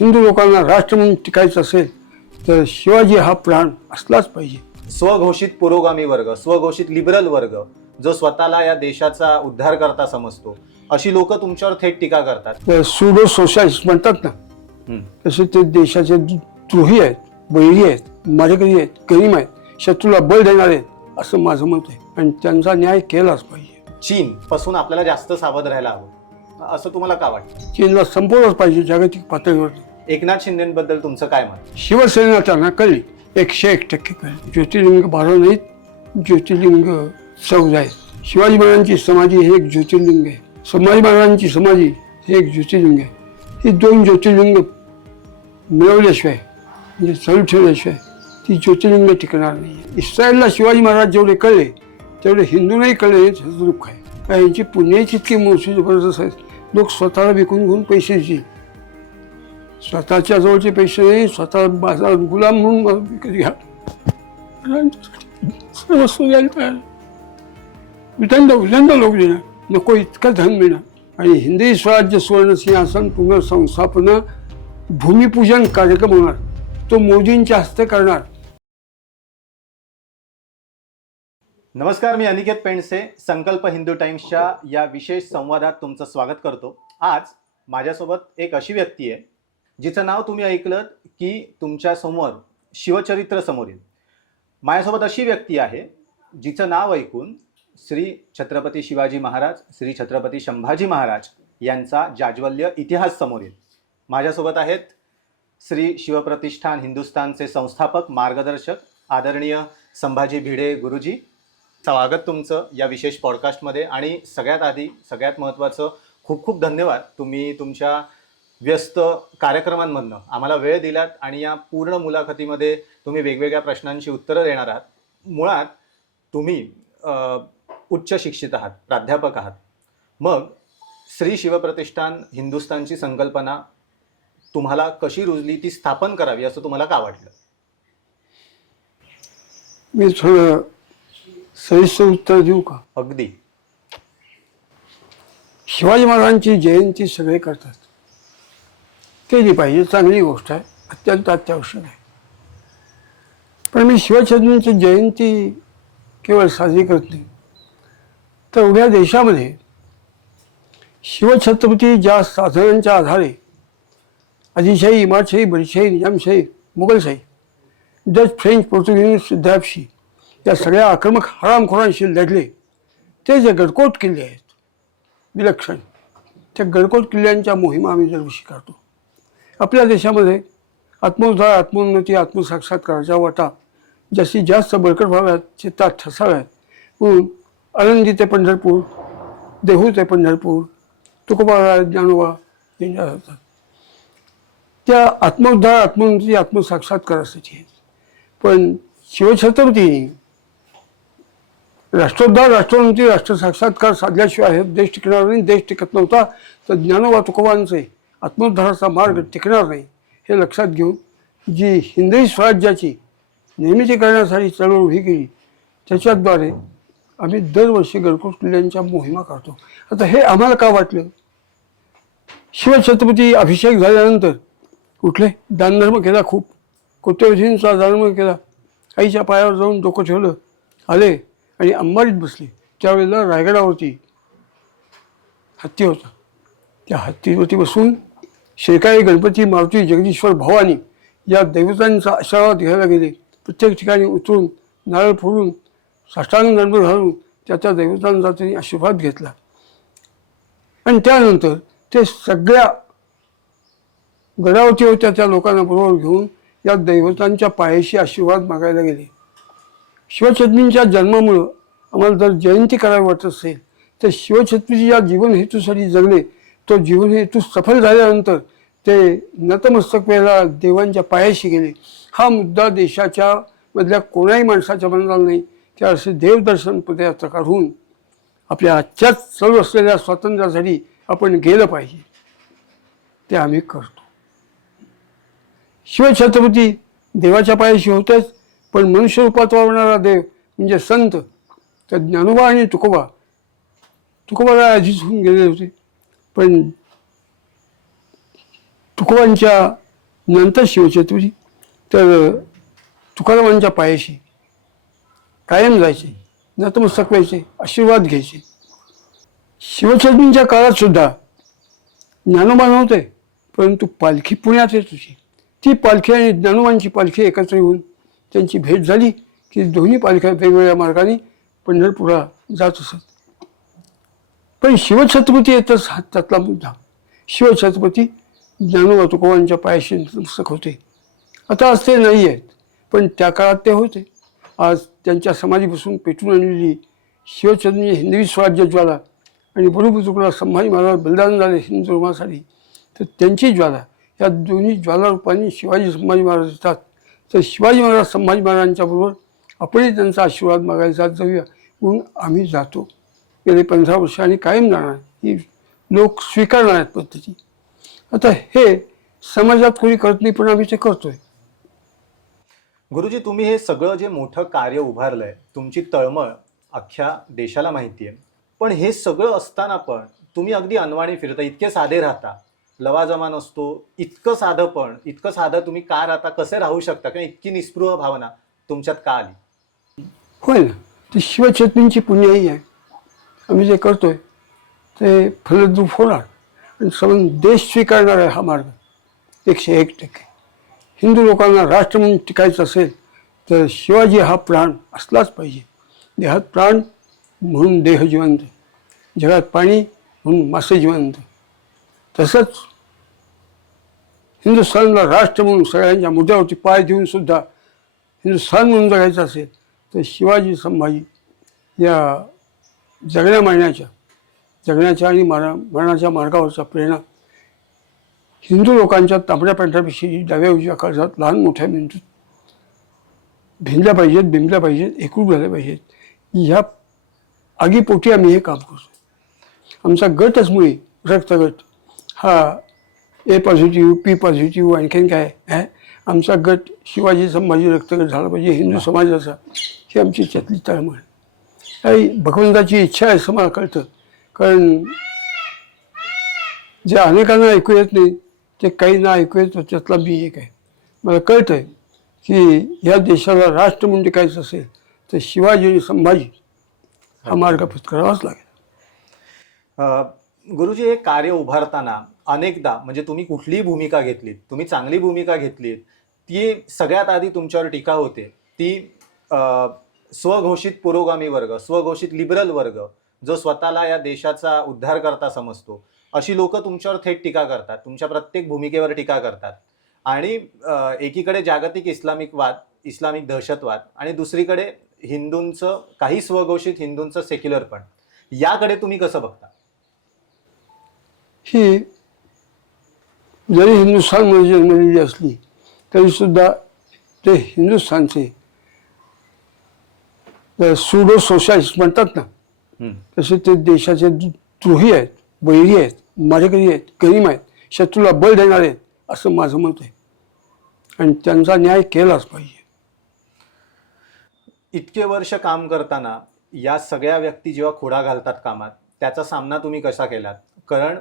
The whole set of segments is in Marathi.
हिंदू लोकांना राष्ट्र म्हणून टिकायचं असेल तर शिवाजी हा प्राण असलाच पाहिजे. स्वघोषित पुरोगामी वर्ग, स्वघोषित लिबरल वर्ग, जो स्वतःला या देशाचा उद्धारकर्ता समजतो, अशी लोक तुमच्यावर थेट टीका करतात. सुडो सोशलिस्ट म्हणतात ना, तसे ते देशाचे द्रोही आहेत, बैरी आहेत, मारेकरी आहेत, गरीब आहेत, शत्रूला बळ देणारे आहेत असं माझं मत आहे. आणि त्यांचा न्याय केलाच पाहिजे. चीन पासून आपल्याला जास्त सावध राहायला हवं असं तुम्हाला का वाटतं? चीनला संपवलंच पाहिजे जागतिक पातळीवर. एकनाथ शिंदेबद्दल तुमचं काय मत? शिवसेना त्यांना कळली, 101% कळली. ज्योतिर्लिंग 12 नाहीत, ज्योतिर्लिंग 14 आहेत. शिवाजी महाराजांची समाधी हे एक ज्योतिर्लिंग आहे, संभाजी महाराजांची समाधी हे एक ज्योतिर्लिंग आहे. ही 2 ज्योतिर्लिंग मिळवल्याशिवाय म्हणजे चालू ठेवल्याशिवाय ती ज्योतिर्लिंग टिकणार नाही. इस्रायलला शिवाजी महाराज जेवढे कळले तेवढे हिंदूंनाही कळले हेच दुःख आहे. यांची पुण्याची इतकी मोठी जबरदस्त आहे, लोक स्वतःला विकून घेऊन पैसे देतील. स्वतःच्या जवळचे पैसे नाही, स्वतः बाजार गुलाम म्हणून विकत घ्या. वस्तू द्यायला तयार, उदंड लोक देणार, नको इतकं धन मिळणार. आणि हिंदी स्वराज्य सुवर्ण सिंहासन पुनर्संस्थापना भूमिपूजन कार्यक्रम होणार, तो मोदींच्या हस्ते करणार. नमस्कार, मी अनिकेत पेंडसे. संकल्प हिंदू टाइम्सच्या या विशेष संवादात तुमचं स्वागत करतो. आज माझ्यासोबत एक अशी व्यक्ती आहे जिचं नाव तुम्ही ऐकलं की तुमच्या समोर शिवचरित्र समोर येईल. माझ्यासोबत अशी व्यक्ती आहे जिचं नाव ऐकून श्री छत्रपती शिवाजी महाराज, श्री छत्रपती संभाजी महाराज यांचा जाज्वल्य इतिहास समोर येईल. माझ्यासोबत आहेत श्री शिवप्रतिष्ठान हिंदुस्थानचे संस्थापक, मार्गदर्शक आदरणीय संभाजी भिडे गुरुजी. स्वागत तुमचं या विशेष पॉडकास्टमध्ये. आणि सगळ्यात आधी सगळ्यात महत्त्वाचं, खूप खूप धन्यवाद. तुम्ही तुमच्या व्यस्त कार्यक्रमांमधनं आम्हाला वेळ दिलात आणि या पूर्ण मुलाखतीमध्ये तुम्ही वेगवेगळ्या प्रश्नांची उत्तरं देणार आहात. मुळात तुम्ही उच्च शिक्षित आहात, प्राध्यापक आहात. मग श्री शिवप्रतिष्ठान हिंदुस्थानची संकल्पना तुम्हाला कशी रुजली, ती स्थापन करावी असं तुम्हाला का वाटलं? मी थोडं सविस्तर उत्तर देऊ का? अगदी. शिवाजी महाराजांची जयंती सगळे करतात, केली पाहिजे, चांगली गोष्ट आहे, अत्यंत अत्यावश्यक आहे. पण मी शिवछत्रपतींची जयंती केवळ साजरी करत नाही, तर उभ्या देशामध्ये शिवछत्रपती ज्या साधनांच्या आधारे आदिलशाही, इमादशाही, बडशाही, निजामशाही, मुघलशाही, डच, फ्रेंच, पोर्तुगीज, सिद्धापशी या सगळ्या आक्रमक हरामखोरांशी लढले, ते जे गडकोट किल्ले आहेत विलक्षण, त्या गडकोट किल्ल्यांच्या मोहिमा आम्ही दरवर्षी काढतो. आपल्या देशामध्ये आत्मोद्धार, आत्मोन्नती, आत्मसाक्षात्काराच्या वाटा जास्तीत जास्त बळकट व्हाव्यात, चित्तात ठसाव्यात म्हणून आळंदी ते पंढरपूर, देहू ते पंढरपूर, तुकोबा, ज्ञानोबा यांच्या जातात. त्या आत्मोद्धार, आत्मोन्नती, आत्मसाक्षात्कारासाठी आहेत. पण शिवछत्रपती राष्ट्रोद्धार, राष्ट्रोन्नती, राष्ट्रसाक्षात्कार साधल्याशिवाय देश टिकणार नाही. देश टिकत नव्हता तर ज्ञानोबा तुकोबांचे आत्मोद्धाराचा मार्ग टिकणार नाही. हे लक्षात घेऊन जी हिंदवी स्वराज्याची निर्मिती करण्यासाठी चळवळ उभी केली, त्याच्याद्वारे आम्ही दरवर्षी गडकोट किल्ल्यांच्या मोहिमा काढतो. आता हे आम्हाला का वाटलं? शिवछत्रपती अभिषेक झाल्यानंतर कुठले दानधर्म केला, खूप कोट्यवधींचा दानधर्म केला, आईच्या पायावर जाऊन डोकं ठेवलं, आले आणि अंबारीत बसले. त्यावेळेला रायगडावरती हत्ती होता. त्या हत्तीवरती बसून शेकाळी, गणपती, मारुती, जगदीश्वर, भवानी या देवतांचा आशीर्वाद घ्यायला गेले. प्रत्येक ठिकाणी उतरून नारळ फोडून साष्टांग दंड घालून त्या देवतांचा त्यांनी आशीर्वाद घेतला. आणि त्यानंतर ते सगळ्या गडावरती होत्या त्या लोकांना बरोबर घेऊन या देवतांच्या पायाशी आशीर्वाद मागायला गेले. शिवछत्रपतींच्या जन्मामुळं आम्हाला जर जयंती करावी वाटत असेल तर शिवछत्रपती या जीवनहेतूसाठी जगले, तो जीवनहेतू सफल झाल्यानंतर ते नतमस्तक वेळेला देवांच्या पायाशी गेले. हा मुद्दा देशाच्या मधल्या कोणाही माणसाच्या मनाला नाही. त्या असे देवदर्शन पदयात्रा काढून आपल्या आजच्याच चालू असलेल्या स्वातंत्र्यासाठी आपण गेलं पाहिजे, ते आम्ही करतो. शिवछत्रपती देवाच्या पायाशी होतेच, पण मनुष्य रूपात वावरणारा देव म्हणजे संत, तर ज्ञानोबा आणि तुकोबाला आधीच होऊन गेले होते. पण तुकोबांच्या नंतर शिवछत्रपती तर तुकारामांच्या पायाशी कायम जायचे, नतमस्तक व्हायचे, आशीर्वाद घ्यायचे. शिवछत्रपतींच्या काळात सुद्धा ज्ञानोबा नव्हते, परंतु पालखी पुण्यात येत होती. ती पालखी आणि ज्ञानोबांची पालखी एकत्र येऊन त्यांची भेट झाली की दोन्ही पालख्या वेगवेगळ्या मार्गाने पंढरपुरा जात असत. पण शिवछत्रपती येतच हा त्यातला मुद्दा. शिवछत्रपती ज्ञानोबा तुकोबांच्या पायाशी नतमस्तक होते. आता आज ते नाही आहेत, पण त्या काळात ते होते. आज त्यांच्या समाधीपासून पेटून आणलेली शिवछत्रपती हिंदवी स्वराज्य ज्वाला आणि बरोबर तुकडा संभाजी महाराज बलिदान झाले हिंदू धर्मासाठी, तर त्यांची ज्वाला या दोन्ही ज्वाला रूपांनी शिवाजी संभाजी महाराज येतात. तर शिवाजी महाराज संभाजी महाराजांच्या बरोबर आपणही त्यांचा आशीर्वाद मागायला जाऊया म्हणून आम्ही जातो. गेले 15 वर्ष आणि कायम जाणार ही लोक स्वीकारणार आहेत पद्धती. आता हे समाजात कोणी करत नाही, पण आम्ही ते करतोय. गुरुजी, तुम्ही हे सगळं जे मोठं कार्य उभारलंय, तुमची तळमळ अख्ख्या देशाला माहिती आहे, पण हे सगळं असताना पण तुम्ही अगदी अनवाणी फिरता, इतके साधे राहता, लवाजमा नसतो, इतकं साधं तुम्ही का राहता, कसे राहू शकता, किंवा इतकी निस्पृह भावना तुमच्यात का आली? होय ना, ती शिवछत्रपतींची पुण्याई आहे. आम्ही जे करतोय ते फलद्रूप होणार आणि सगळं देश स्वीकारणार आहे हा मार्ग 101%. हिंदू लोकांना राष्ट्र म्हणून टिकायचं असेल तर शिवाजी हा प्राण असलाच पाहिजे. देहात प्राण म्हणून देह जिवंत, जगात पाणी म्हणून मासे जिवंत. तसंच हिंदुस्थानला राष्ट्र म्हणून सगळ्यांच्या मुद्द्यावरती पाय देऊन सुद्धा हिंदुस्थान म्हणून जगायचं असेल तर शिवाजी संभाजी या जगण्याच्या आणि मरणाच्या मार्गावरचा प्रेरणा हिंदू लोकांच्या तांबड्या पांढऱ्यापेक्षा डाव्या उजव्या काळजात लहान मोठ्या मेंदूत भिनल्या पाहिजेत, बिंबल्या पाहिजेत, एकरूप झाल्या पाहिजेत. ह्या आगीपोटी आम्ही हे काम करतो. आमचा गटच मुळे रक्तगट हा ए पॉझिटिव्ह, पी पॉझिटिव्ह, आणखीन काय आहे, आमचा गट शिवाजी संभाजी रक्तगट झाला पाहिजे हिंदू समाजाचा. ही आमची त्यातली तळमळ काही भगवंताची इच्छा आहे असं मला कळतं. कारण जे अनेकांना ऐकू येत नाही ते काहींना ऐकू येतं, त्यातला मी एक आहे. मला कळतं आहे की या देशाला राष्ट्र म्हणून टिकायचं असेल तर शिवाजी आणि संभाजी हा मार्ग पत्करावाच लागेल. गुरुजी, हे कार्य उभारताना अनेकदा म्हणजे तुम्ही कुठलीही भूमिका घेतलीत, तुम्ही चांगली भूमिका घेतलीत, ती सगळ्यात आधी तुमच्यावर टीका होते. ती स्वघोषित पुरोगामी वर्ग, स्वघोषित लिबरल वर्ग, जो स्वतःला या देशाचा उद्धारकर्ता समजतो, अशी लोक तुमच्यावर थेट टीका करतात, तुमच्या प्रत्येक भूमिकेवर टीका करतात. आणि एकीकडे जागतिक इस्लामिक दहशतवाद आणि दुसरीकडे हिंदूंचं, काही स्वघोषित हिंदूंचं सेक्युलरपण, याकडे तुम्ही कसं बघता? ही जरी हिंदुस्थानमध्ये जन्मलेली असली तरी सुद्धा ते हिंदुस्थानचे सुडो सोशलिस्ट म्हणतात ना, तसे ते देशाचे द्रोही आहेत, वैरी आहेत, मारेकरी आहेत, गरीब आहेत, शत्रूला बळ देणारे आहेत असं माझं मत आहे. आणि त्यांचा न्याय केलाच पाहिजे. इतके वर्ष काम करताना या सगळ्या व्यक्ती जेव्हा खोडा घालतात कामात, त्याचा सामना तुम्ही कसा केलात? कारण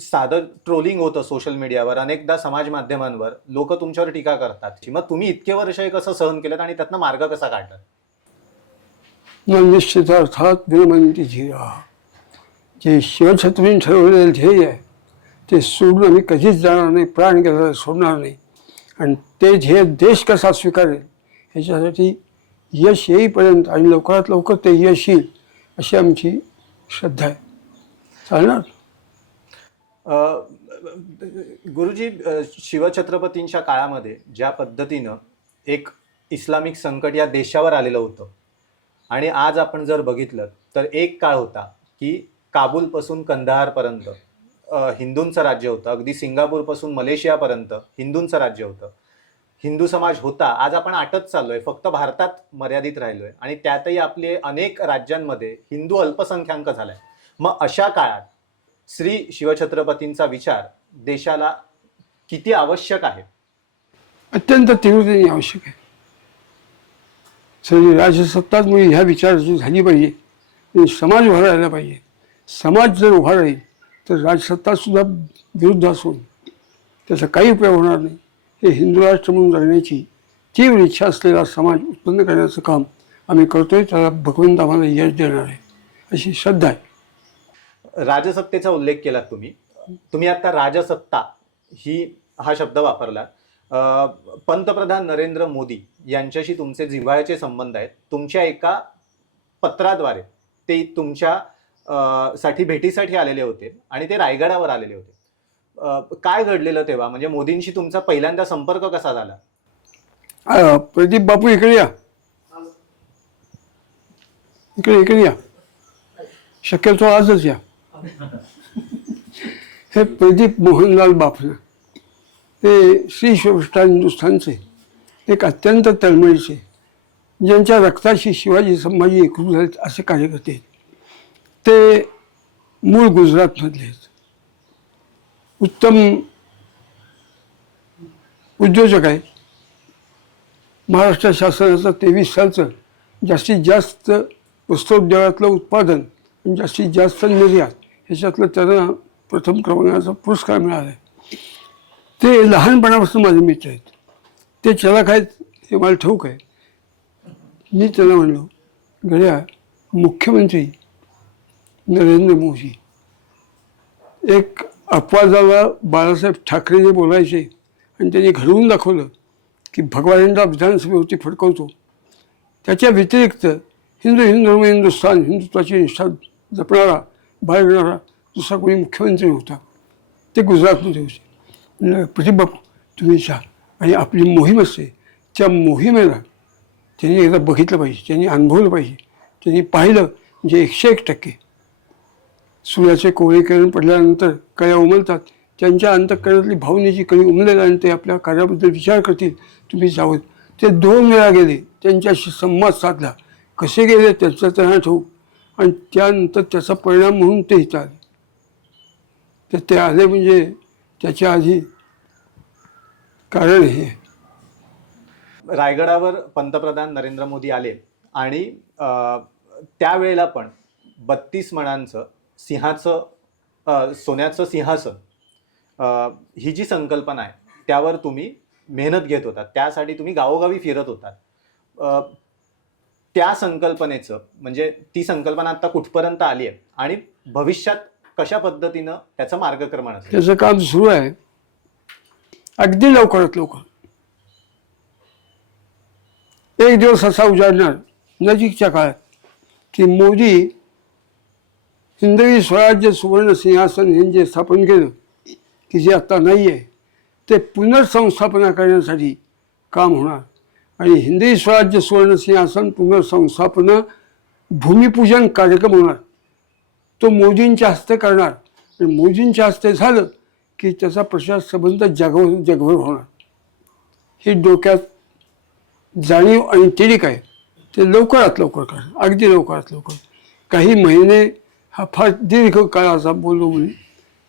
साधं ट्रोलिंग होतं सोशल मीडियावर, अनेकदा समाज माध्यमांवर लोक तुमच्यावर टीका करतात. मग तुम्ही इतके वर्ष हे कसं सहन केलं आणि त्यातनं मार्ग कसा काढला? निश्चितार्थात विनमंती धीरा, जे शिवछत्रपतींनी ठरवलेलं ध्येय आहे ते सोडून आम्ही कधीच जाणार नाही, प्राण गेला सोडणार नाही. आणि ते ध्येय देश कसा स्वीकारेल ह्याच्यासाठी यश येईपर्यंत आणि लवकरात लवकर ते यश येईल अशी आमची श्रद्धा आहे. चालणार. गुरुजी, शिवछत्रपतींच्या काळामध्ये ज्या पद्धतीनं एक इस्लामिक संकट या देशावर आलेलं होतं, आणि आज आपण जर बघितलं तर एक काळ होता की काबूलपासून कंदाहारपर्यंत हिंदूंचं राज्य होतं, अगदी सिंगापूरपासून मलेशियापर्यंत हिंदूंचं राज्य होतं, हिंदू समाज होता. आज आपण आटत चाललोय, फक्त भारतात मर्यादित राहिलोय, आणि त्यातही आपले अनेक राज्यांमध्ये हिंदू अल्पसंख्याक झालाय. मग अशा काळात श्री शिवछत्रपतींचा विचार देशाला किती आवश्यक आहे? अत्यंत तीव्रतेने आवश्यक आहे. सगळी राजसत्ताच मुळे ह्या विचाराची झाली पाहिजे आणि समाज उभा राहिला पाहिजे. समाज जर उभा राहील तर राजसत्ता सुद्धा विरुद्ध असून त्याचा काही उपयोग होणार नाही. हे हिंदू राष्ट्र म्हणून जगण्याची तीव्र इच्छा असलेला समाज उत्पन्न करण्याचं काम आम्ही करतोय. त्याला भगवंत आम्हाला यश देणार आहे अशी श्रद्धा आहे. राजसत्तेचा उल्लेख केलात तुम्ही आता राजसत्ता हा शब्द वापरलात. पंतप्रधान नरेंद्र मोदी यांच्याशी तुमचे जिव्हाळ्याचे संबंध आहेत. तुमच्या एका पत्राद्वारे ते तुमच्या साठी भेटीसाठी आलेले होते आणि ते रायगडावर आलेले होते. काय घडलेलं तेव्हा, म्हणजे मोदींशी तुमचा पहिल्यांदा संपर्क कसा झाला? प्रदीप बापू इकडे या, इकडे या, शक्यतो आजच या. हे प्रदीप मोहनलाल बापू ते श्री शिवष्टान हिंदुस्थानचे एक अत्यंत तळमळीचे, ज्यांच्या रक्ताशी शिवाजी संभाजी एकरूप झालेत असे कार्यकर्ते आहेत. ते मूळ गुजरातमधले आहेत. उत्तम उद्योजक आहेत. महाराष्ट्र शासनाचं 23 सालचं जास्तीत जास्त वस्त्रोद्योगातलं उत्पादन आणि जास्तीत जास्त निर्यात ह्याच्यातलं त्यांना प्रथम क्रमांकाचा पुरस्कार मिळाला आहे. ते लहानपणापासून माझे मित्र आहेत. ते चलाख आहेत हे मला ठाऊक आहे. मी त्यांना म्हणलो, गड्या, मुख्यमंत्री नरेंद्र मोदी एक अपवादाला बाळासाहेब ठाकरे जे बोलायचे आणि त्यांनी घडवून दाखवलं की भगवानंदा विधानसभेवरती फडकवतो. त्याच्या व्यतिरिक्त हिंदू हिंदुस्थान हिंदुत्वाची निष्ठा जपणारा बाळगणारा दुसरा कोणी मुख्यमंत्री होता. ते गुजरातमध्ये होते. प्रतिबाप तुम्ही जा आणि आपली मोहीम असते त्या मोहिमेला त्यांनी एकदा बघितलं पाहिजे, त्यांनी अनुभवलं पाहिजे. त्यांनी पाहिलं म्हणजे 101% सूर्याचे कोवळे किरण पडल्यानंतर कळ्या उमलतात. त्यांच्या अंतःकरणातली भावनेची कळी उमलल्यानंतर ते आपल्या कार्याबद्दल विचार करतील. तुम्ही जावं. ते 2 वेळा गेले, त्यांच्याशी संवाद साधला. कसे गेले त्याचं त्यांना ठाऊक. आणि त्यानंतर त्याचा परिणाम म्हणून ते इथं आले. तर ते आले म्हणजे त्याच्या आधी कारण हे. रायगडावर पंतप्रधान नरेंद्र मोदी आले आणि त्यावेळेला पण 32 मणांचं सोन्याचं सिंहासन ही जी संकल्पना आहे त्यावर तुम्ही मेहनत घेत होता. त्यासाठी तुम्ही गावोगावी फिरत होता. त्या संकल्पनेचं म्हणजे ती संकल्पना आता कुठपर्यंत आली आहे आणि भविष्यात कशा पद्धतीनं त्याचं मार्गक्रमण असेल? त्याचं काम सुरू आहे. अगदी लवकरात लवकर एक दिवस असा उजाडणार नजीकच्या काळात की मोदी हिंदवी स्वराज्य सुवर्ण सिंहासन हे जे स्थापन केलं की जे आत्ता नाही आहे ते पुनर्संस्थापना करण्यासाठी काम होणार. आणि हिंदवी स्वराज्य सुवर्ण सिंहासन पुनर्संस्थापना भूमिपूजन कार्यक्रम होणार. तो मोदींच्या हस्ते करणार. आणि मोदींच्या हस्ते झालं की त्याचा प्रचार संबंध जगभर होणार. ही डोक्यात जाणीव आणि तिडीक आहे. ते लवकरात लवकर करणार, अगदी लवकरात लवकर. काही महिने हा फार दीर्घ काळाचा बोललो म्हणून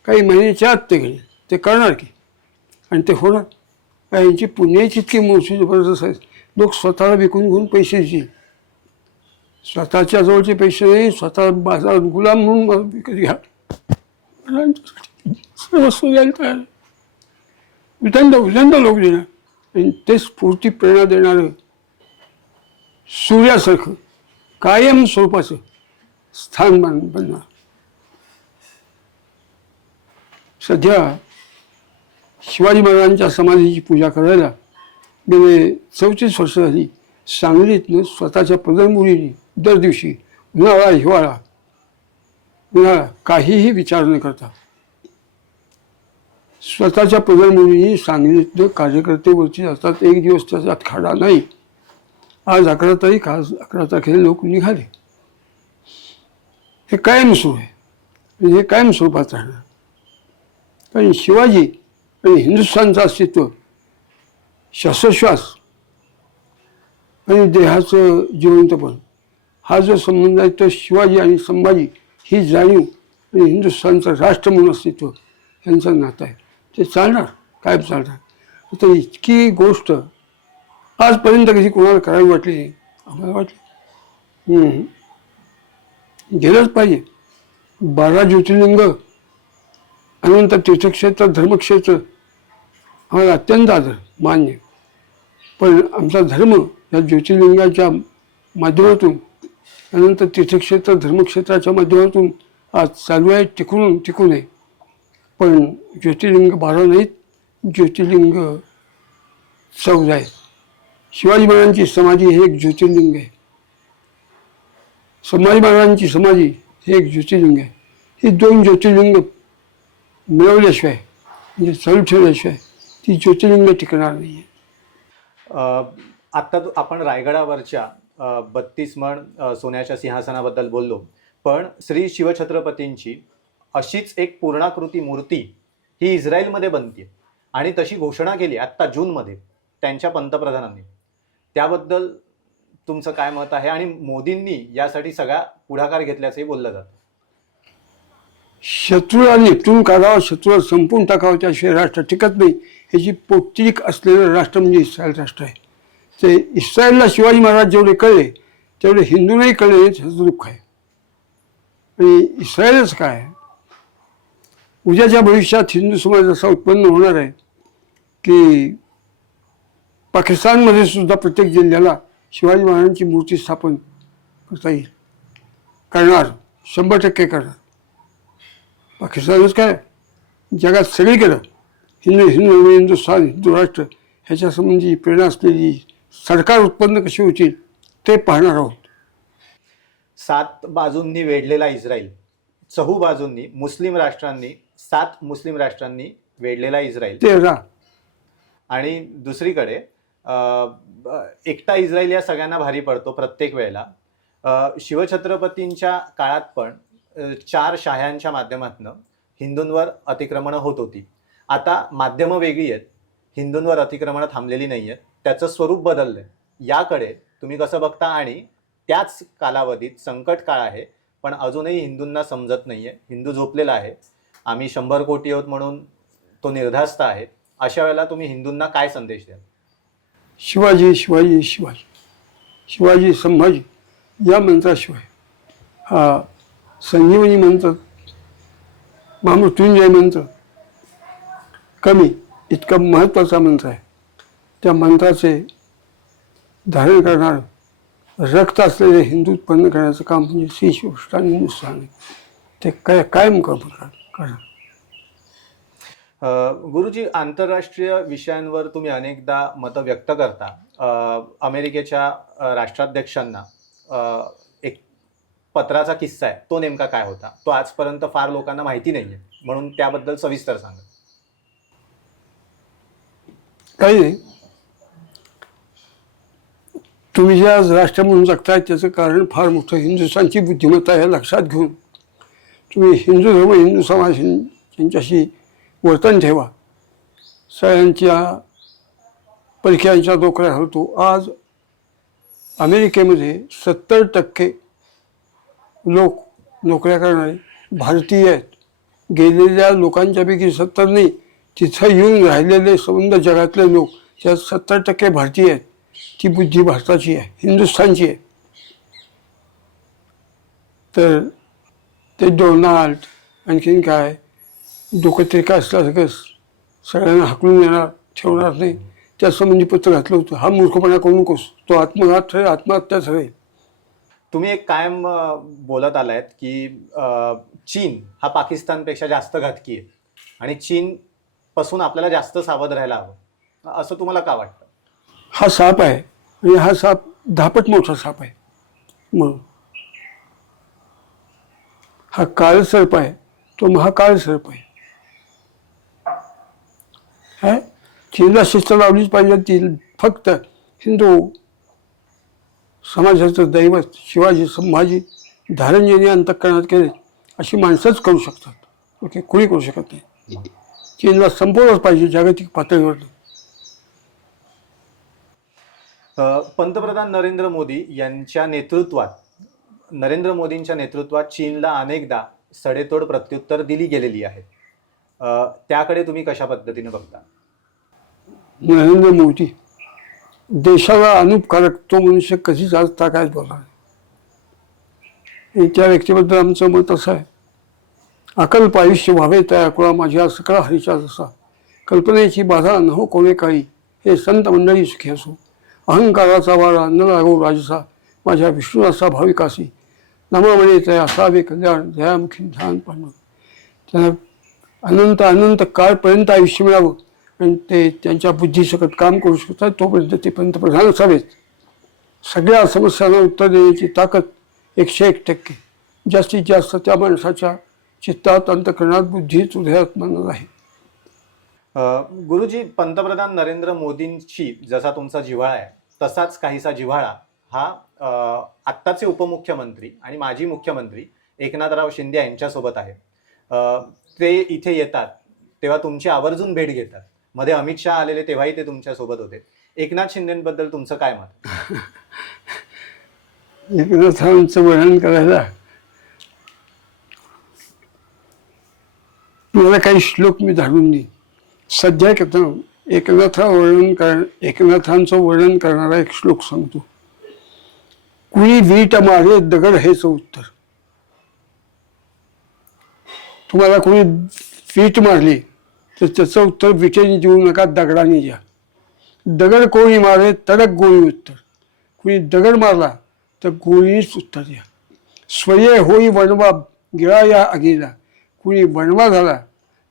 काही महिन्याच्या आत ते गेले. ते करणार की आणि ते होणार. यांची पुण्याची इतकी मोठी जबरदस्त आहे. लोक स्वतःला विकून घेऊन पैसे देतील. स्वतःच्या जवळचे पैसे नाही, स्वतः बाजारात गुलाम म्हणून विकत घ्या. वस्तू द्यायला तयार. उद्यांदा लोक देणार. आणि ते स्फूर्ती प्रेरणा देणारं सूर्यासारखं कायम स्वरूपाचं स्थान बनणार. सध्या शिवाजी महाराजांच्या समाधीची पूजा करायला गेले 34 वर्ष झाली सांगलीतनं स्वतःच्या पदरमुळीने दर दिवशी उन्हाळा हिवाळा काहीही विचार न करता स्वतःच्या पदरमुळीने सांगलीतनं कार्यकर्तेवरती जातात. एक दिवस त्याच्यात खाडा नाही. आज 11 तारीख, आज 11 तारखेला लोक निघाले. हे कायम सुरू आहे. म्हणजे हे कायम स्वरूपात राहणार. कारण शिवाजी आणि हिंदुस्थानचं अस्तित्व श्वासोश्वास आणि देहाचं जिवंतपण हा जो संबंध आहे तो शिवाजी आणि संभाजी ही जाणीव आणि हिंदुस्थानचं राष्ट्र म्हणून अस्तित्व यांचं नातं आहे. ते चालणार, कायम चालणार. आता इतकी गोष्ट आजपर्यंत कधी कोणाला करावी वाटली नाही. आम्हाला वाटलं गेलंच पाहिजे. 12 ज्योतिर्लिंग, अनंत तीर्थक्षेत्र, धर्मक्षेत्र आम्हाला अत्यंत आदर मान्य, पण आमचा धर्म या ज्योतिर्लिंगाच्या माध्यमातून त्यानंतर तीर्थक्षेत्र धर्मक्षेत्राच्या माध्यमातून आज चालू आहे, टिकू नये. पण ज्योतिर्लिंग 12 नाहीत, ज्योतिर्लिंग 14 आहेत. शिवाजी महाराजांची समाधी हे एक ज्योतिर्लिंग आहे, संभाजी महाराजांची समाधी हे एक ज्योतिर्लिंग आहे. ही 2 ज्योतिर्लिंग मिळवल्याशिवाय म्हणजे चालू ठेवल्याशिवाय ती ज्योतिर्लिंग टिकणार नाही आहे. आत्ता आपण रायगडावरच्या 32 मण सोन्याच्या सिंहासनाबद्दल बोललो, पण श्री शिवछत्रपतींची अशीच एक पूर्णाकृती मूर्ती ही इस्रायलमध्ये बनते आणि तशी घोषणा केली आत्ता जूनमध्ये त्यांच्या पंतप्रधानांनी. त्याबद्दल तुमचं काय मत आहे? आणि मोदींनी यासाठी सगळा पुढाकार घेतल्याचंही बोललं जातं. शत्रूला निपटून काढावं, शत्रूला संपून टाकावं, त्याशिवाय राष्ट्र टिकत नाही. ह्याची पोटतिरीक असलेलं राष्ट्र म्हणजे इस्रायल राष्ट्र आहे. ते इस्रायलला शिवाजी महाराज जेवढे कळले तेवढे हिंदूंनाही कळले ह्याचं दुःख आहे. आणि इस्रायलच काय आहे, उद्याच्या भविष्यात हिंदू समाज असा उत्पन्न होणार आहे की पाकिस्तानमध्ये सुद्धा प्रत्येक जिल्ह्याला शिवाजी महाराजांची मूर्ती स्थापन करता येईल. करणार, 100% करणार. पाकिस्तानच काय, जगात सगळीकडं हिंदुस्थान, हिंदू राष्ट्र ह्याच्या संबंधी प्रेरणा असलेली सरकार उत्पन्न कशी होतील ते पाहणार आहोत. 7 बाजूंनी वेढलेला इस्रायल, चहूबाजूंनी मुस्लिम राष्ट्रांनी, 7 मुस्लिम राष्ट्रांनी वेढलेला इस्रायल, 13. आणि दुसरीकडे एकटा इस्रायल या सगळ्यांना भारी पडतो प्रत्येक वेळेला. शिवछत्रपतींच्या काळात पण 4 शाह्यांच्या माध्यमातून हिंदूंवर अतिक्रमणं होत होती. आता माध्यमं वेगळी आहेत, हिंदूंवर अतिक्रमणं थांबलेली नाही आहेत, त्याचं स्वरूप बदललं आहे. याकडे तुम्ही कसं बघता? आणि त्याच कालावधीत संकट काळ आहे, पण अजूनही हिंदूंना समजत नाही आहे, हिंदू झोपलेला आहे, आम्ही 100 कोटी आहोत म्हणून तो निर्धास्त आहे. अशा वेळेला तुम्ही हिंदूंना काय संदेश द्याल? शिवाजी शिवाजी शिवाजी, शिवाजी संभाजी या मंत्राशिवाय हा संजीवनी मंत्र, महामृत्युंजय मंत्र कमी इतका महत्त्वाचा मंत्र आहे. त्या मंत्राचे धारण करणार रक्त असलेले हिंदू उत्पन्न करण्याचं काम म्हणजे श्री शिवष्टान हिंदुस्थान आहे. ते कायम करणार. गुरुजी, आंतरराष्ट्रीय विषयांवर तुम्ही अनेकदा मतं व्यक्त करता. अमेरिकेच्या राष्ट्राध्यक्षांना एक पत्राचा किस्सा आहे, तो नेमका काय होता? तो आजपर्यंत फार लोकांना माहिती नाही आहे, म्हणून त्याबद्दल सविस्तर सांगा. काही नाही, तुम्ही जे आज राष्ट्र म्हणून जगताय त्याचं कारण फार मोठं हिंदुस्थानची बुद्धिमत्ता हे लक्षात घेऊन तुम्ही हिंदू धर्म, हिंदू समाज यांच्याशी वर्तन ठेवा. सगळ्यांच्या परक्यांच्या नोकऱ्या होतो. आज अमेरिकेमध्ये 70% लोक नोकऱ्या करणारे भारतीय आहेत. गेलेल्या लोकांच्यापैकी 70 नाही, तिथं येऊन राहिलेले संबंध जगातले लोक त्यात 70% भारतीय आहेत. ती बुद्धी भारताची आहे, हिंदुस्थानची आहे. तर ते डोनाल्ड आणखीन काय डोकं असल्यासारखं सगळ्यांना हाकलून येणार, ठेवणार नाही, त्या संबंधी पत्र घातलं होतं. हा मूर्खपणा करू नकोस, तो आत्मघात ठरेल, आत्महत्या ठरेल. तुम्ही एक कायम बोलत आलायत की चीन हा पाकिस्तानपेक्षा जास्त घातकी आहे आणि चीन पासून आपल्याला जास्त सावध राहायला हवं, असं तुम्हाला का वाटतं? हा साप आहे आणि हा साप 10 पट मोठा साप आहे. म्हणून हा काळ सर्प आहे, तो महाकाळ सर्प आहे. चीनला शिस्त लावलीच पाहिजे. ती फक्त हिंदू समाजाचं दैवत शिवाजी संभाजी धारण ज्यांनी अंतःकरणात केले अशी माणसंच करू शकतात. ओके, कोणी करू शकत नाही. चीनला संपवलंच पाहिजे जागतिक पातळीवर. पंतप्रधान नरेंद्र मोदींच्या नेतृत्वात चीनला अनेकदा सडेतोड प्रत्युत्तर दिली गेलेली आहे. त्याकडे तुम्ही कशा पद्धतीने बघता? नरेंद्र मोदी देशाला अनुपकारक तो मनुष्य कधीच आज ताकायत बोलला. त्या व्यक्तीबद्दल आमचं मत असं आहे, अकल्प आयुष्य व्हावे त्या कुळा माझ्या सकळा हरीचा जसा. कल्पनेची बाधा न हो कोणे काळी, हे संत मंडळी सुखी असो. अहंकाराचा वारा न लागो राजसा, माझ्या विष्णुदासा भाविकासी. नमामणे तया असावे कल्याण, दयामुखी ध्यान पाहणं. त्यांना अनंत अनंत काळपर्यंत आयुष्य मिळावं आणि ते त्यांच्या बुद्धीसकट काम करू शकतात, तोपर्यंत ते पंतप्रधान असावेत. सगळ्या समस्यांना उत्तर देण्याची ताकद 101%. जास्तीत जास्त त्या माणसाच्या चित्तात, अंतःकरणात, बुद्धीत, हृदयात मानत आहे. गुरुजी, पंतप्रधान नरेंद्र मोदींशी जसा तुमचा जिव्हाळा आहे तसाच काहीसा जिव्हाळा हा आत्ताचे उपमुख्यमंत्री आणि माजी मुख्यमंत्री एकनाथराव शिंदे यांच्यासोबत आहे. ते इथे येतात तेव्हा तुमची आवर्जून भेट घेतात. मध्ये अमित शहा आलेले तेव्हाही ते तुमच्यासोबत होते. एकनाथ शिंदेबद्दल तुमचं काय मत? एकनाथांचं वर्णन करायला मला काही श्लोक मी धाडून देईन. सध्या एकनाथांचं वर्णन करणारा एक श्लोक सांगतो. कुणी वीट मारे दगड हेच उत्तर. तुम्हाला कोणी वीट मारली तर त्याचं उत्तर विटेने देऊ नका, दगडाने द्या. दगड कोणी मारे तडक गोळी उत्तर. कुणी दगड मारला तर गोळीच उत्तर द्या. स्वये होई वणवा गिळा या आगीला. कुणी वणवा झाला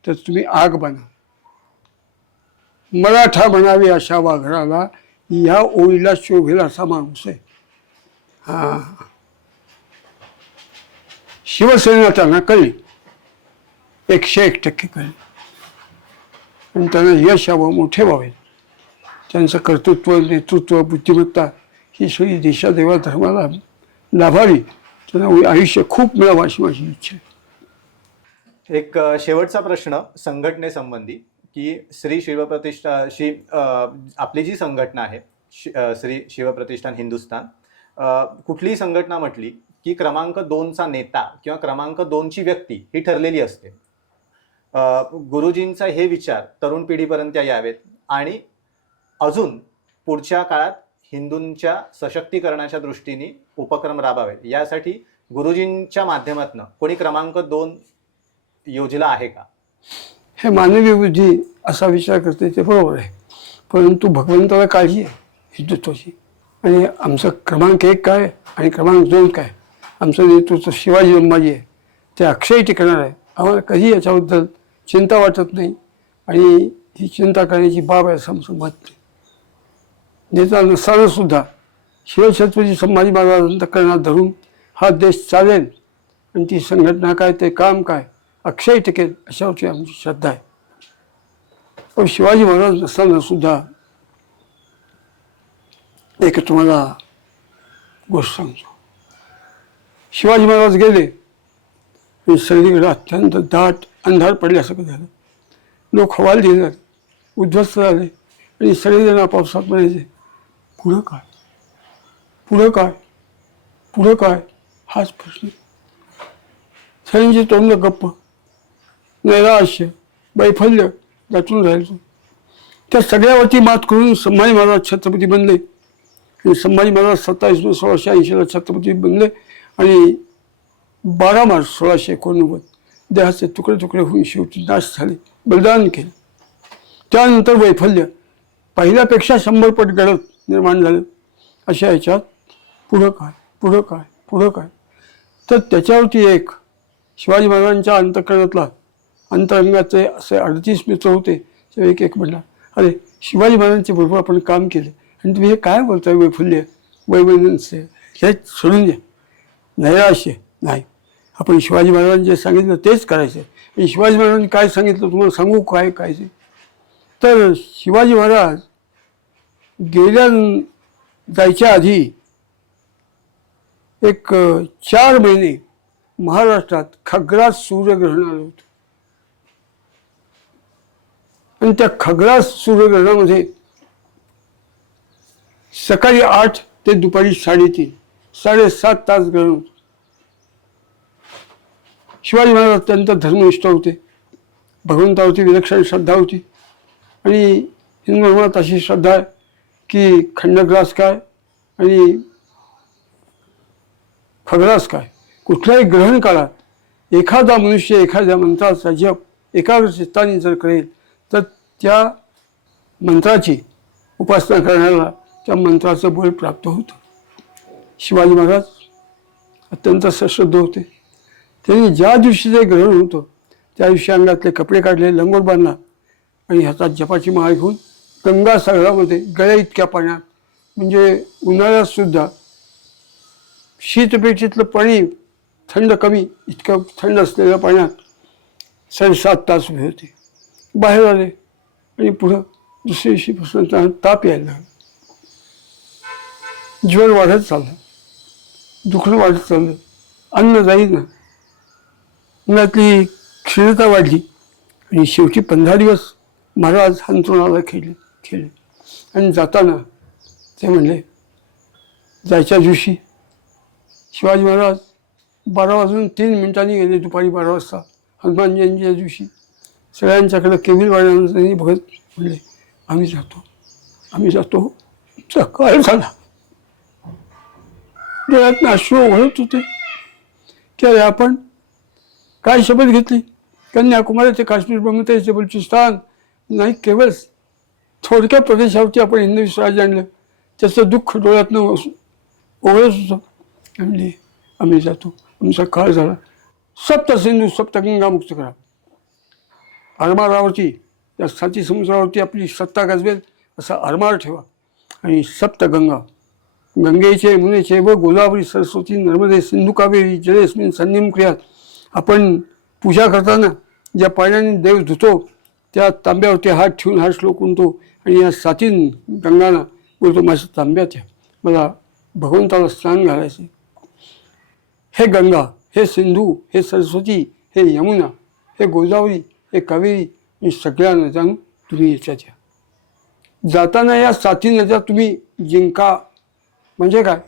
तर तुम्ही आग बना. मराठा म्हणावे अशा वाघराला, ह्या ओळीला शोभेल असा माणूस आहे. हा, शिवसेना त्यांना कळली, 101% कळली. आणि त्यांना यश यावं, मोठे व्हावे. त्यांचं कर्तृत्व, नेतृत्व, बुद्धिमत्ता ही सगळी देशादेवा धर्माला लाभावी. त्यांना आयुष्य खूप मिळावं अशी माझी इच्छा आहे. एक शेवटचा प्रश्न संघटनेसंबंधी, की श्री आपली जी संघटना आहे श्री शिवप्रतिष्ठान हिंदुस्थान, कुठलीही संघटना म्हटली की क्रमांक 2चा नेता किंवा क्रमांक 2ची व्यक्ती ही ठरलेली असते. गुरुजींचा हे विचार तरुण पिढीपर्यंत यावेत आणि अजून पुढच्या काळात हिंदूंच्या सशक्तीकरणाच्या दृष्टीने उपक्रम राबावेत, यासाठी गुरुजींच्या माध्यमातून कोणी क्रमांक 2 योजला आहे का? हे मानवी बुद्धी असा विचार करते ते बरोबर आहे, परंतु भगवंताला काळजी आहे हिंदुत्वाची. आणि आमचं क्रमांक 1 काय आणि क्रमांक 2 काय? आमचं नेतृत्व शिवाजी अंबाजी आहे, ते अक्षय टिकणार आहे. आम्हाला कधी याच्याबद्दल चिंता वाटत नाही आणि ही चिंता करण्याची बाब आहे असं आमचं मत नाही. नेता नसताना सुद्धा शिवछत्रपती संभाजी महाराज अंतःकरणात धरून हा देश चालेल आणि ती संघटना काय, ते काम काय अक्षय टिकेल अशावरची आमची श्रद्धा आहे. पण शिवाजी महाराज नसताना सुद्धा एक तुम्हाला गोष्ट सांगतो. शिवाजी महाराज गेले, सगळीकडे अत्यंत दाट अंधार पडल्यासारखं झालं. लोक हवालदिल झाले, उद्ध्वस्त झाले आणि सगळेजण आपापसात म्हणायचे, पुढं काय, पुढं काय, पुढं काय, हाच प्रश्न. सगळ्यांची तोंड गप्प, नैराश्य, वैफल्य दाटून राहायचं. त्या सगळ्यावरती मात करून संभाजी महाराज छत्रपती बनले. आणि संभाजी महाराज 27 मे 1680 छत्रपती बनले आणि 12 मार्च 1689 देहाचे तुकडे तुकडे होऊन शेवटी नाश झाले, बलिदान केले. त्यानंतर वैफल्य पहिल्यापेक्षा 100 पट गडद निर्माण झालं. अशा ह्याच्यात पुढं काय, पुढं काय, पुढं काय. तर त्याच्यावरती एक शिवाजी महाराजांच्या अंतःकरणातला अंतरंगाचे असे 38 मित्र होते. ते एक म्हणला, अरे शिवाजी महाराजांच्या बरोबर आपण काम केले आणि तुम्ही हे काय बोलताय वैफल्य, वैमनस्य, हे सोडून द्या. नैराश्य नाही, आपण शिवाजी महाराजांनी जे सांगितलं तेच करायचं. आणि शिवाजी महाराजांनी काय सांगितलं तुम्हाला सांगू काय काय ते. तर शिवाजी महाराज जायच्या आधी एक 4 महिने महाराष्ट्रात खग्रास सूर्यग्रहण आलं होतं. आणि त्या खग्रास सूर्यग्रहणामध्ये सकाळी 8 ते दुपारी 3:30 7.5 तास ग्रहण होतं. शिवाजी महाराज अत्यंत धर्मनिष्ठ होते, भगवंतावरती विलक्षण श्रद्धा होती. आणि हिंदू धर्मात अशी श्रद्धा आहे की खंडग्रास काय आणि खग्रास काय. कुठल्याही ग्रहण काळात एखादा मनुष्य एखाद्या मंत्राचा जप एकाग्र चित्ताने जर करेल तर त्या मंत्राची उपासना करण्याला त्या मंत्राचं बळ प्राप्त होतं. शिवाजी महाराज अत्यंत सश्रद्ध होते. त्यांनी ज्या दिवशी ते ग्रहण होतं त्या दिवशी अंगातले कपडे काढले, लंगोट बांधला आणि हातात जपाची माळ घेऊन गंगासागरामध्ये गळ्या इतक्या पाण्यात, म्हणजे उन्हाळ्यात सुद्धा शीतपेटीतलं पाणी थंड कमी, इतकं थंड असलेल्या पाण्यात 7.5 तास उभे होते. बाहेर आले आणि पुढं दुसऱ्या दिवशीपासून त्यांना ताप यायला लागला. जीवन वाढत चाललं, दुखणं वाढत चाललं, अन्न जाईल ना, उन्हातली क्षीणता वाढली आणि शेवटी 15 दिवस महाराज हंतरुणाला खेळले आणि जाताना ते म्हणले, जायच्या दिवशी शिवाजी महाराज 12:03 गेले, दुपारी 12 वाजता हनुमान जयंतीच्या दिवशी. सगळ्यांच्याकडे केबिल वाढवण्यासाठी बघत म्हणले, आम्ही जातो. काळ झाला. डोळ्यातनं अश्रू ओघळत होते. त्यावेळी आपण काय शपथ घेतली, कन्याकुमारी ते काश्मीर, बंगते बलुचिस्तान नाही, केवळ थोडक्या प्रदेशावरती आपण हिंदवी स्वराज्य आणलं. त्याचं दुःख डोळ्यातनं ओघळत होतं. म्हणले, आम्ही जातो, आमचा काळ झाला. सप्त सिंधू सप्त गंगा मुक्त करा. आरमारावरती, या 7 समुद्रावरती आपली सत्ता गाजवेल असा आरमार ठेवा. आणि सप्त गंगा, गंगेचे यमुनेचे व गोदावरी सरस्वती नर्मदे सिंधू कावेरी जलेस्मिन सन्निम क्रियात. आपण पूजा करताना ज्या पाण्याने देव धुतो त्या तांब्यावरती हात ठेवून हा श्लोक म्हणतो आणि या 7 गंगांना बोलतो, माझ्या तांब्यात या, मला भगवंताला स्नान घालायचे. हे गंगा, हे सिंधू, हे सरस्वती, हे यमुना, हे गोदावरी, हे कावेरी आणि सगळ्या नद्यांना तुम्ही याच्यात या. जाताना या 7 नद्या तुम्ही जिंका. म्हणजे काय,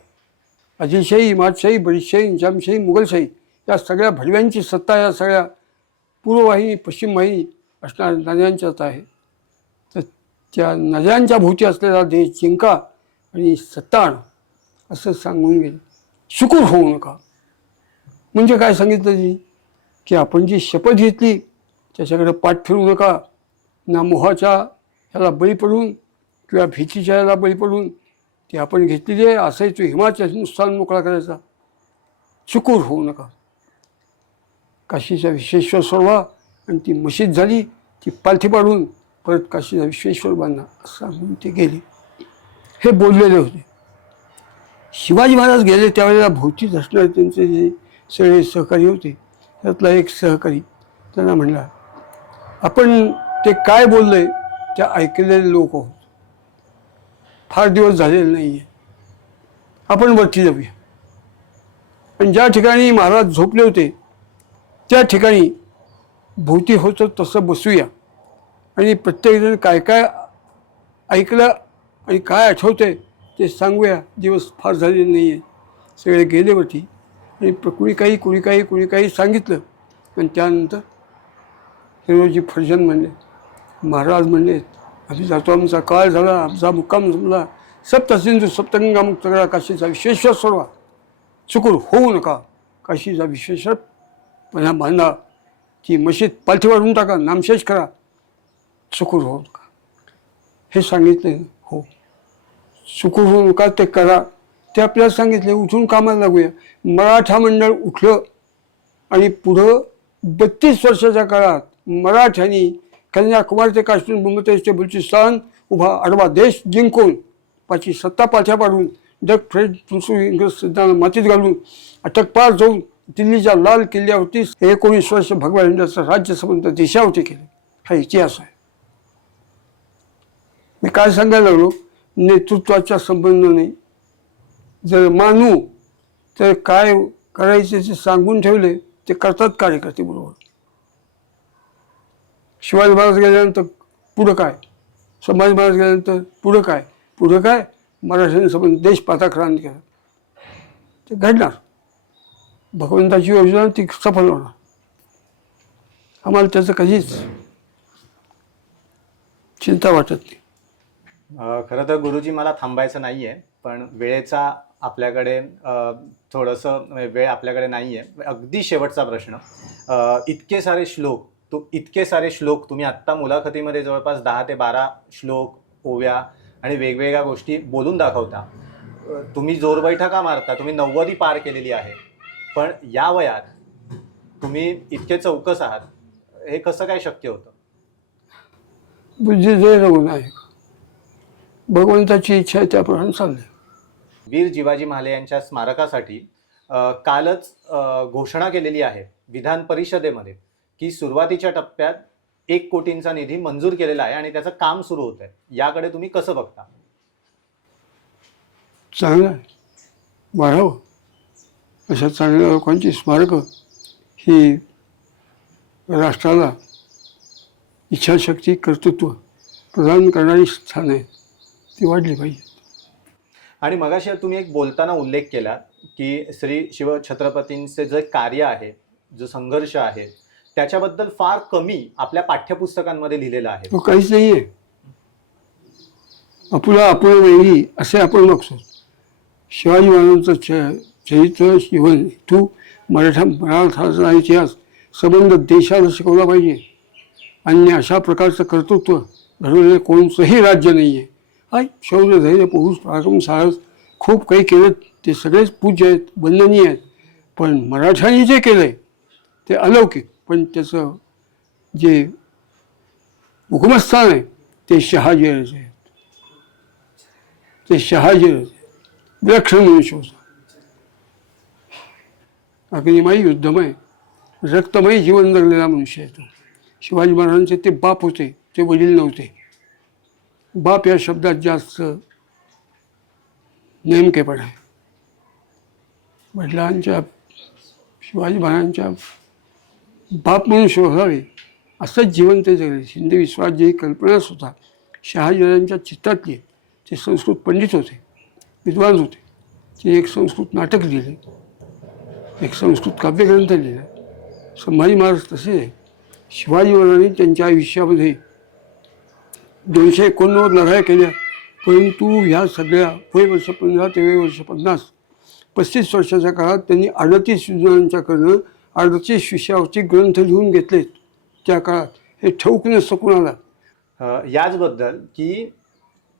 आदिलशाही, इमादशाही, बरीदशाही, निजामशाही, मुघलशाही या सगळ्या भडव्यांची सत्ता या सगळ्या पूर्ववाहिनी पश्चिम वाहिनी असणाऱ्या नद्यांच्यात आहे. तर त्या नद्यांच्या भोवती असलेला देश जिंका आणि सत्ता आणा असं सांगून गेले. सुकूर होऊ नका. म्हणजे काय सांगितलं जी, की आपण जी शपथ घेतली त्याच्याकडे पाठ फिरू नका. ना मोहाच्या ह्याला बळी पडून किंवा भीतीच्या ह्याला बळी पडून ती आपण घेतलेली आहे असंही तो हिमाचल हिंदुस्थान मोकळा करायचा. चुकूर होऊ नका. काशीचा विश्वेश्वर सोडवा आणि ती मशीद झाली, ती पालथी पाडून परत काशीचा विश्वेश्वर बांधा असं म्हणून ते गेले. हे बोललेले होते. शिवाजी महाराज गेले त्यावेळेला भोवतीच असणारे त्यांचे जे सगळे सहकारी होते त्यातला एक सहकारी त्यांना म्हणला, आपण ते काय बोलले त्या ऐकलेले लोक आहोत, फार दिवस झालेले नाही आहे, आपण वरती जाऊया. पण ज्या ठिकाणी महाराज झोपले होते त्या ठिकाणी भोवती होतं तसं बसूया आणि प्रत्येकजण काय काय ऐकलं आणि काय आठवते ते सांगूया. दिवस फार झालेले नाही आहे. सगळे गेले वरती आणि कुणी काही सांगितलं. आणि त्यानंतर हिरोजी फर्जन म्हणले, महाराज म्हणले, आम्ही जातो, आमचा काळ झाला, आमचा मुक्काम संपला. सप्त सिंधू सप्तगंगा मुक्त करा, काशीचा विश्वेश्वर सोडवा. चुकूर होऊ नका. काशीचा विश्वेश्वर पुन्हा बांधा, ती मशीद पालथी वाढून टाका, नामशेष करा. चुकूर होऊ नका. हे सांगितले. हो, चुकूर होऊ नका, ते करा. ते आपल्याला सांगितले. उठून कामाला लागूया. मराठा मंडळ उठलं आणि पुढं 32 वर्षाच्या काळात मराठ्यांनी कन्याकुमारी ते काश्मीर, बंगते ते बलुचिस्तान उभा आडवा देश जिंकून पाची सत्ता पाथ्या पाडून डग फ्रेंच इंग्रज सिद्धांना मातीत घालून अटकपार जाऊन दिल्लीच्या लाल किल्ल्यावरती 19 वर्ष भगवान इंडियाचं राज्य संबंध देशावरती केले. हा इतिहास आहे. मी काय सांगायला लागलो, नेतृत्वाच्या संबंधाने जर मानू तर काय करायचे ते सांगून ठेवले ते करतात कार्यकर्ते बरोबर. शिवाजी महाराज गेल्यानंतर पुढं काय, संभाजी महाराज गेल्यानंतर पुढं काय मराठ्यांसोबत देश पाताक्रांत केला. ते घडणार. भगवंताची योजना ती सफल होणार. आम्हाला त्याचं कधीच चिंता वाटत नाही. खरं तर गुरुजी मला थांबायचं नाही आहे, पण वेळेचा आपल्याकडे थोडंसं वेळ आपल्याकडे नाही आहे. अगदी शेवटचा प्रश्न, इतके सारे श्लोक इतके सारे श्लोक तुम्ही आत्ता मुलाखतीमध्ये जवळपास 10 ते 12 श्लोक, ओव्या आणि वेगवेगळ्या गोष्टी बोलून दाखवता. तुम्ही जोरबैठका मारता, तुम्ही 90 पार केलेली आहे, पण या वयात तुम्ही इतके चौकस आहात. हे कसं काय शक्य होतं? बुद्धी जय रघुनायक, भगवंताची इच्छा आहे त्याप्रमाणे चाललंय. वीर जिवाजी महाले यांच्या स्मारकासाठी कालच घोषणा केलेली आहे विधान परिषदेमध्ये की सुरुवातीच्या टप्प्यात 1 कोटींचा निधी मंजूर केलेला आहे आणि त्याचं काम सुरू होत आहे. याकडे तुम्ही कसं बघता? चांगलं आहे, वाढावं. अशा चांगल्या लोकांची स्मारकं ही राष्ट्राला इच्छाशक्ती, कर्तृत्व प्रदान करणारी स्थान आहेत, ती वाढली पाहिजे. आणि मगाशी तुम्ही एक बोलताना उल्लेख केला की श्री शिवछत्रपतींचे जे कार्य आहे, जो संघर्ष आहे, त्याच्याबद्दल फार कमी आपल्या पाठ्यपुस्तकांमध्ये लिहिलेलं आहे. तो काहीच नाही आहे. आपुला आपण वेगळी असे आपण बघतो. शिवाजी महाराजांचं चरित्र, जीवन, हेतू, मराठाचा इतिहास संबंध देशाला शिकवला पाहिजे. आणि अशा प्रकारचं कर्तृत्व घडवलेलं कोणतंही राज्य नाही आहे. शौर्य, धैर्य, पौरुष, पराक्रम, साहस खूप काही केलं, ते सगळेच पूज्य आहेत, वंदनीय आहेत. पण मराठ्यांनी जे केलं आहे ते अलौकिक. पण त्याचं जे उगमस्थान आहे ते शहाजीराजे आहेत. ते शहाजीराजे विलक्षण मनुष्य होता. अग्निमय, युद्धमय, रक्तमय जीवन जगलेला मनुष्य आहे तो. शिवाजी महाराजांचे ते बाप होते, ते वडील नव्हते. बाप या शब्दात जास्त नेमकेपण आहे. वडिलांच्या, शिवाजी महाराजांच्या बाप म्हणून शोधावे असंच जीवन ते जगले. शिंदे विश्वास ही कल्पना सुद्धा शहाजीराजांच्या चित्तातली. ते संस्कृत पंडित होते, विद्वान होते. ते एक संस्कृत नाटक लिहिले, एक संस्कृत काव्यग्रंथ लिहिला. संभाजी महाराज तसे आहे. शिवाजी महाराजांनी त्यांच्या आयुष्यामध्ये 289 लढाया केल्या, परंतु ह्या सगळ्या वय वर्ष 15 ते वय वर्ष 50, 35 वर्षाच्या काळात त्यांनी 38 युद्धांच्याकडनं 38 विषयावरचे ग्रंथ लिहून घेतलेत. त्या काळात हे ठाऊक नसतं कुणाला. याचबद्दल की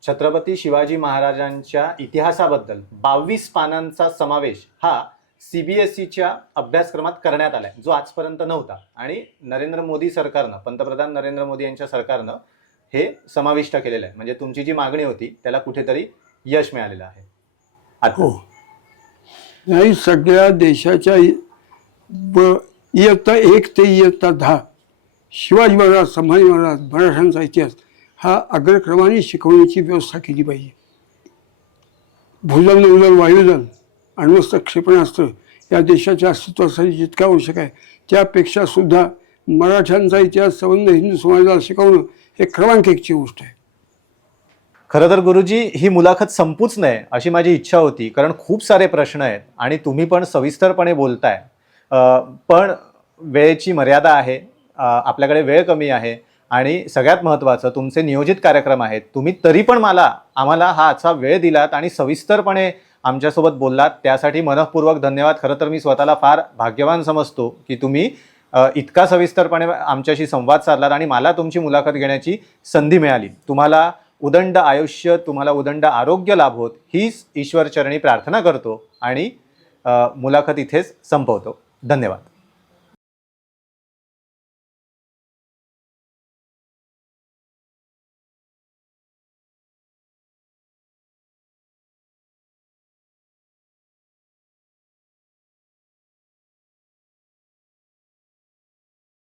छत्रपती शिवाजी महाराजांच्या इतिहासाबद्दल 22 पानांचा समावेश हा CBSEच्या अभ्यासक्रमात करण्यात आलाय, जो आजपर्यंत नव्हता. आणि नरेंद्र मोदी सरकारनं, पंतप्रधान नरेंद्र मोदी यांच्या सरकारनं हे समाविष्ट केलेलं आहे. म्हणजे तुमची जी मागणी होती त्याला कुठेतरी यश मिळालेलं आहे. हो, नाही, सगळ्या देशाच्या इयत्ता 1 ते इयत्ता 10 शिवाजी महाराज, संभाजी महाराज, मराठ्यांचा इतिहास हा अग्रक्रमाने शिकवण्याची व्यवस्था केली पाहिजे. भूदल, नौदल, वायुदल, अण्वस्त्र, क्षेपणास्त्र या देशाच्या अस्तित्वासाठी जितकं आवश्यक आहे त्यापेक्षा सुद्धा मराठ्यांचा इतिहास संबंध हिंदू समाजाला शिकवणं हे क्रमांक 1ची गोष्ट आहे. खरं तर गुरुजी, ही मुलाखत संपूच नये अशी माझी इच्छा होती, कारण खूप सारे प्रश्न आहेत आणि तुम्ही पण सविस्तरपणे बोलताय. पण वेळेची मर्यादा आहे, आपल्याकडे वेळ कमी आहे आणि सगळ्यात महत्त्वाचं तुमचे नियोजित कार्यक्रम आहेत. तुम्ही तरी पण आम्हाला हा आजचा वेळ दिलात आणि सविस्तरपणे आमच्यासोबत बोललात, त्यासाठी मनःपूर्वक धन्यवाद. खरं तर मी स्वतःला फार भाग्यवान समजतो की तुम्ही इतका सविस्तरपणे आमच्याशी संवाद साधलात आणि मला तुमची मुलाखत घेण्याची संधी मिळाली. तुम्हाला उदंड आयुष्य, तुम्हाला उदंड आरोग्य लाभोत हीच ईश्वरचरणी प्रार्थना करतो आणि मुलाखत इथेच संपवतो. धन्यवाद.